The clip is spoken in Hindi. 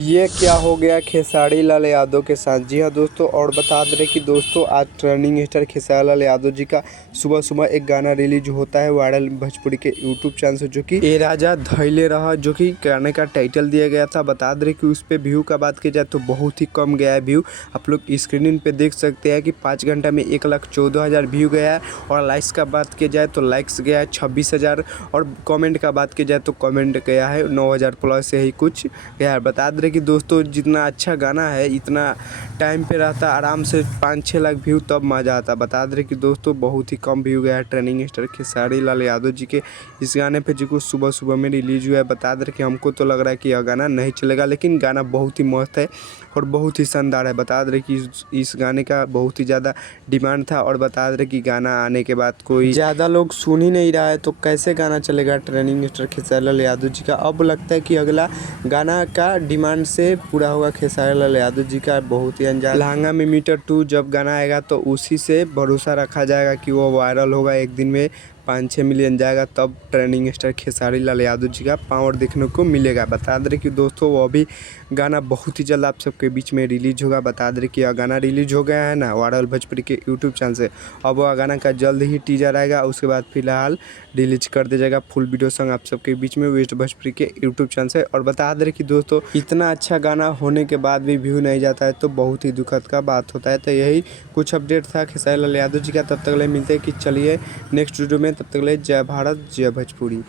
ये क्या हो गया खेसारी लाल यादव के साथ। जी हाँ दोस्तों, और बता दे रहे कि दोस्तों आज ट्रेंडिंग स्टार खेसारी लाल यादव जी का सुबह सुबह एक गाना रिलीज होता है वायरल भोजपुरी के यूट्यूब चैनल से, जो कि ए राजा धैले रहा, जो कि गाने का टाइटल दिया गया था। बता दे रहे कि उस पर व्यू का बात की जाए तो बहुत ही कम गया है व्यू। आप लोग स्क्रीन पे देख सकते हैं कि 5 घंटा में 1,14,000 व्यू गया है। और लाइक्स का बात की जाए तो लाइक्स गया है 26,000। और कमेंट का बात की जाए तो कमेंट गया है 9,000 प्लस यही कुछ गया है। बता दे कि दोस्तों जितना अच्छा गाना है इतना टाइम पे रहता आराम से 5-6 लाख व्यू तब मज़ा आता। बता दे कि दोस्तों बहुत ही कम व्यू गया है ट्रेंडिंग स्टार खेसारी लाल यादव जी के इस गाने पे, जो कुछ सुबह सुबह में रिलीज हुआ है। बता दे कि हमको तो लग रहा है कि यह गाना नहीं चलेगा, लेकिन गाना बहुत ही मस्त है और बहुत ही शानदार है। बता दे कि इस गाने का बहुत ही ज़्यादा डिमांड था। और बता दे कि गाना आने के बाद कोई ज़्यादा लोग सुन ही नहीं रहा है, तो कैसे गाना चलेगा ट्रेंडिंग स्टार खेसारी लाल यादव जी का। अब लगता है कि अगला गाना का डिमांड से पूरा होगा खेसारी लाल यादव जी का। बहुत ही अंजान लहंगा में मीटर 2 जब गाना आएगा तो उसी से भरोसा रखा जाएगा कि वो वायरल होगा, एक दिन में 5-6 मिलियन जाएगा, तब ट्रेंडिंग स्टार खेसारी लाल यादव जी का पावर देखने को मिलेगा। बता दें कि दोस्तों वो अभी गाना बहुत ही जल्द आप सबके बीच में रिलीज होगा। बता दें कि यह गाना रिलीज हो गया है ना वायरल भोजपुरी के यूट्यूब चैनल से। अब वह गाना का जल्द ही टीजर आएगा, उसके बाद फिलहाल रिलीज कर दिया जाएगा फुल वीडियो सॉन्ग आप सबके बीच में वेस्ट भोजपुरी के यूट्यूब चैनल से। और बता दें कि दोस्तों इतना अच्छा गाना होने के बाद भी व्यू नहीं जाता है तो बहुत ही दुखद का बात होता है। तो यही कुछ अपडेट था खेसारी लाल यादव जी का। तब तक ले मिलते हैं कि चलिए नेक्स्ट वीडियो में, तब तक ले जय भारत जय भोजपुरी।